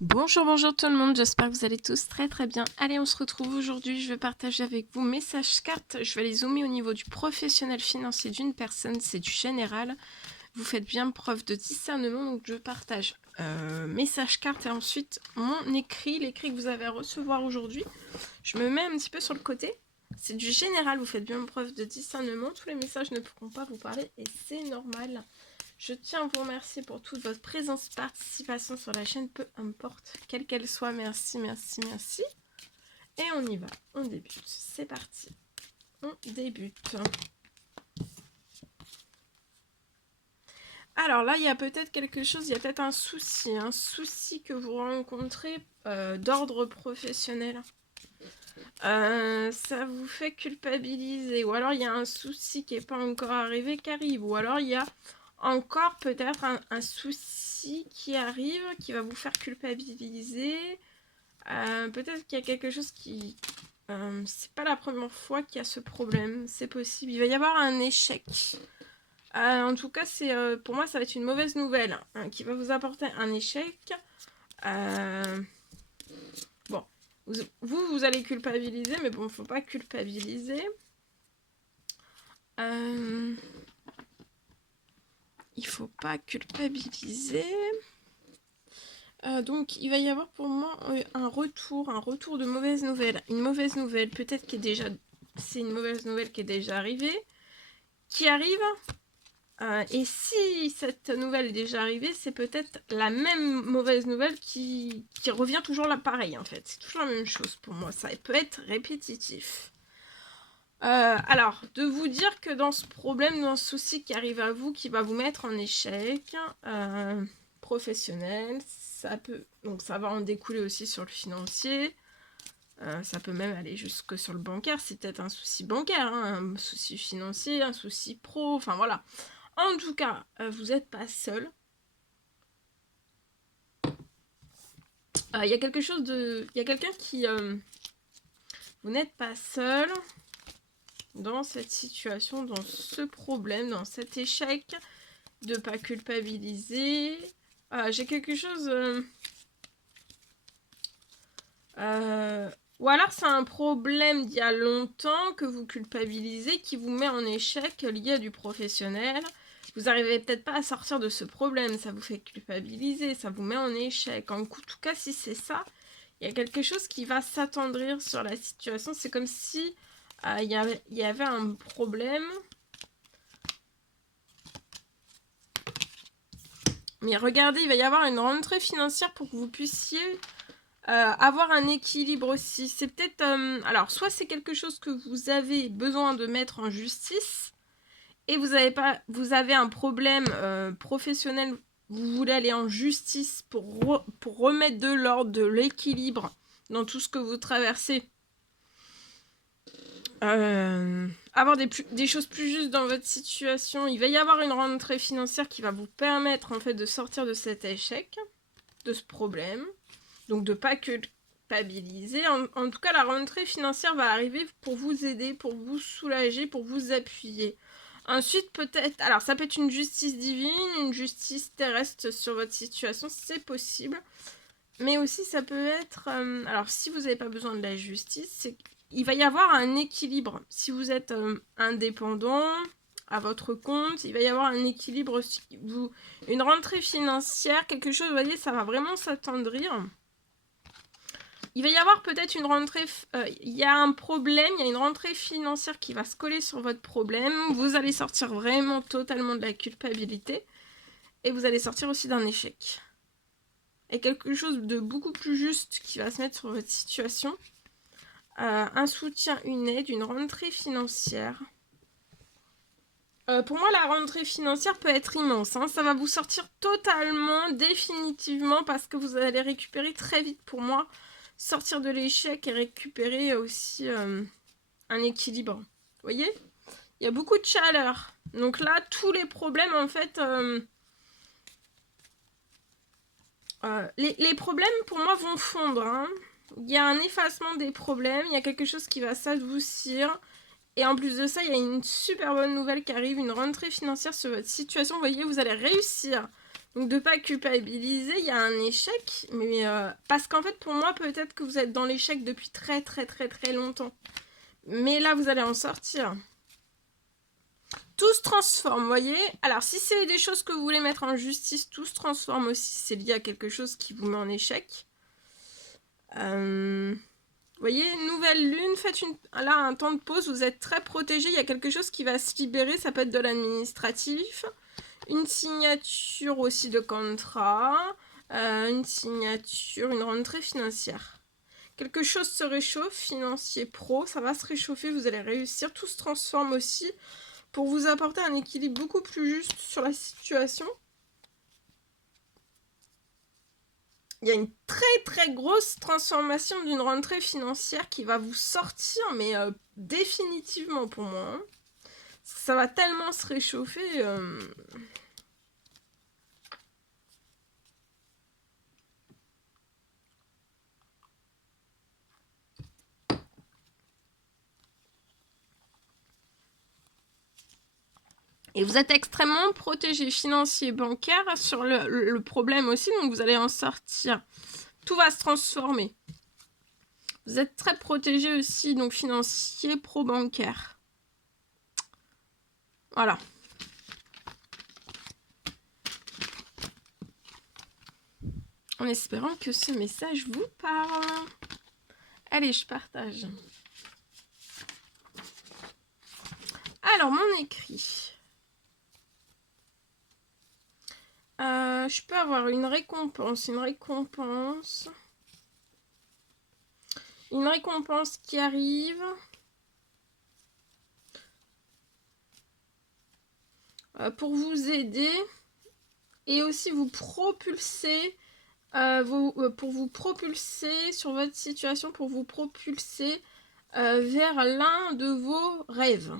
Bonjour, bonjour tout le monde, j'espère que vous allez tous très très bien. Allez, on se retrouve aujourd'hui, je vais partager avec vous messages cartes. Je vais les zoomer au niveau du professionnel financier d'une personne, c'est du général. Vous faites bien preuve de discernement, donc je partage message cartes et ensuite mon écrit, l'écrit que vous avez à recevoir aujourd'hui. Je me mets un petit peu sur le côté. C'est du général, vous faites bien preuve de discernement. Tous les messages ne pourront pas vous parler et c'est normal. Je tiens à vous remercier pour toute votre présence, participation sur la chaîne, peu importe, quelle qu'elle soit. Merci, merci, merci. Et on y va, on débute. C'est parti. On débute. Alors là, il y a peut-être quelque chose, il y a peut-être un souci que vous rencontrez d'ordre professionnel. Ça vous fait culpabiliser, ou alors il y a un souci qui n'est pas encore arrivé qui arrive, ou alors il y a encore peut-être un souci qui arrive, qui va vous faire culpabiliser. Peut-être qu'il y a quelque chose qui... c'est pas la première fois qu'il y a ce problème, c'est possible. Il va y avoir un échec. En tout cas, pour moi, ça va être une mauvaise nouvelle hein, qui va vous apporter un échec. Bon, vous allez culpabiliser, mais bon, faut pas culpabiliser. Il faut pas culpabiliser. Donc, il va y avoir pour moi un retour de mauvaise nouvelle. Une mauvaise nouvelle, peut-être qui est déjà... C'est une mauvaise nouvelle qui est déjà arrivée, qui arrive. Et si cette nouvelle est déjà arrivée, c'est peut-être la même mauvaise nouvelle qui revient toujours là pareil, en fait. C'est toujours la même chose pour moi. Ça peut être répétitif. Alors, de vous dire que dans ce problème, dans ce souci qui arrive à vous, qui va vous mettre en échec professionnel, donc ça va en découler aussi sur le financier. Ça peut même aller jusque sur le bancaire. C'est peut-être un souci bancaire, hein, un souci financier, un souci pro, enfin voilà. En tout cas, vous n'êtes pas seul. Il y a quelque chose de... Il y a quelqu'un qui... vous n'êtes pas seul dans cette situation, dans ce problème, dans cet échec, de pas culpabiliser. J'ai quelque chose... ou alors c'est un problème d'il y a longtemps que vous culpabilisez, qui vous met en échec lié à du professionnel. Vous n'arrivez peut-être pas à sortir de ce problème, ça vous fait culpabiliser, ça vous met en échec. En tout cas, si c'est ça, il y a quelque chose qui va s'attendrir sur la situation. C'est comme si il y avait un problème. Mais regardez, il va y avoir une rentrée financière pour que vous puissiez avoir un équilibre aussi. C'est peut-être... alors, soit c'est quelque chose que vous avez besoin de mettre en justice et vous avez un problème professionnel, vous voulez aller en justice pour remettre de l'ordre, de l'équilibre dans tout ce que vous traversez. Avoir des choses plus justes dans votre situation. Il va y avoir une rentrée financière qui va vous permettre en fait de sortir de cet échec, de ce problème. Donc de ne pas culpabiliser. En tout cas, la rentrée financière va arriver pour vous aider, pour vous soulager, pour vous appuyer. Ensuite, peut-être... Alors, ça peut être une justice divine, une justice terrestre sur votre situation, c'est possible. Mais aussi, ça peut être... alors, si vous n'avez pas besoin de la justice, il va y avoir un équilibre. Si vous êtes indépendant, à votre compte, il va y avoir un équilibre. Une rentrée financière, quelque chose, vous voyez, ça va vraiment s'attendrir. Il va y avoir peut-être une rentrée... il y a un problème, il y a une rentrée financière qui va se coller sur votre problème. Vous allez sortir vraiment totalement de la culpabilité. Et vous allez sortir aussi d'un échec. Et quelque chose de beaucoup plus juste qui va se mettre sur votre situation. Un soutien, une aide, une rentrée financière. Pour moi, la rentrée financière peut être immense. Hein. Ça va vous sortir totalement, définitivement, parce que vous allez récupérer très vite pour moi. Sortir de l'échec et récupérer aussi un équilibre. Vous voyez ? Il y a beaucoup de chaleur. Donc là, tous les problèmes, en fait... les problèmes, pour moi, vont fondre. Hein. Il y a un effacement des problèmes. Il y a quelque chose qui va s'adoucir. Et en plus de ça, il y a une super bonne nouvelle qui arrive. Une rentrée financière sur votre situation. Vous voyez, vous allez réussir. Donc de pas culpabiliser, il y a un échec, mais parce qu'en fait pour moi peut-être que vous êtes dans l'échec depuis très longtemps. Mais là vous allez en sortir. Tout se transforme, vous voyez. Alors si c'est des choses que vous voulez mettre en justice, tout se transforme aussi. C'est lié à quelque chose qui vous met en échec. Vous voyez, nouvelle lune, faites là un temps de pause, vous êtes très protégé, il y a quelque chose qui va se libérer, ça peut être de l'administratif. Une signature aussi de contrat, une signature, une rentrée financière. Quelque chose se réchauffe, financier pro, ça va se réchauffer, vous allez réussir. Tout se transforme aussi pour vous apporter un équilibre beaucoup plus juste sur la situation. Il y a une très grosse transformation d'une rentrée financière qui va vous sortir, mais définitivement pour moi. Hein. Ça va tellement se réchauffer. Et vous êtes extrêmement protégé financier, bancaire sur le problème aussi, donc vous allez en sortir. Tout va se transformer. Vous êtes très protégé aussi, donc financier, pro-bancaire. Voilà. En espérant que ce message vous parle. Allez, je partage. Alors, mon écrit. Je peux avoir une récompense qui arrive. Pour vous aider et aussi vous propulser pour vous propulser sur votre situation, pour vous propulser vers l'un de vos rêves.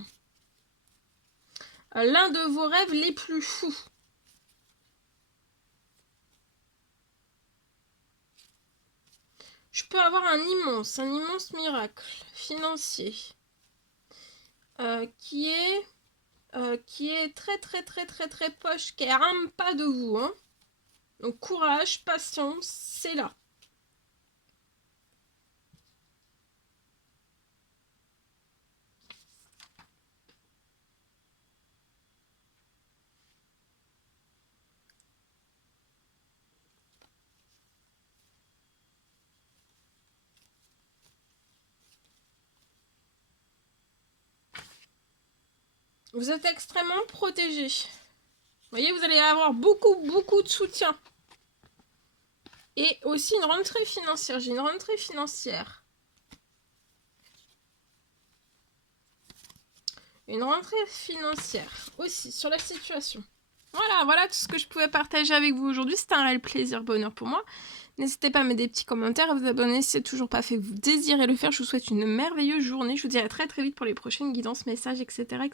L'un de vos rêves les plus fous. Je peux avoir un immense miracle financier qui est très poche, qui rame pas de vous. Hein. Donc courage, patience, c'est là. Vous êtes extrêmement protégé. Vous voyez, vous allez avoir beaucoup de soutien. Et aussi une rentrée financière. J'ai une rentrée financière. Une rentrée financière aussi sur la situation. Voilà tout ce que je pouvais partager avec vous aujourd'hui. C'était un réel plaisir, bonheur pour moi. N'hésitez pas à mettre des petits commentaires, à vous abonner si c'est toujours pas fait, vous désirez le faire. Je vous souhaite une merveilleuse journée. Je vous dis à très vite pour les prochaines guidances, messages, etc.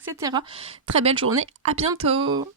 Très belle journée, à bientôt.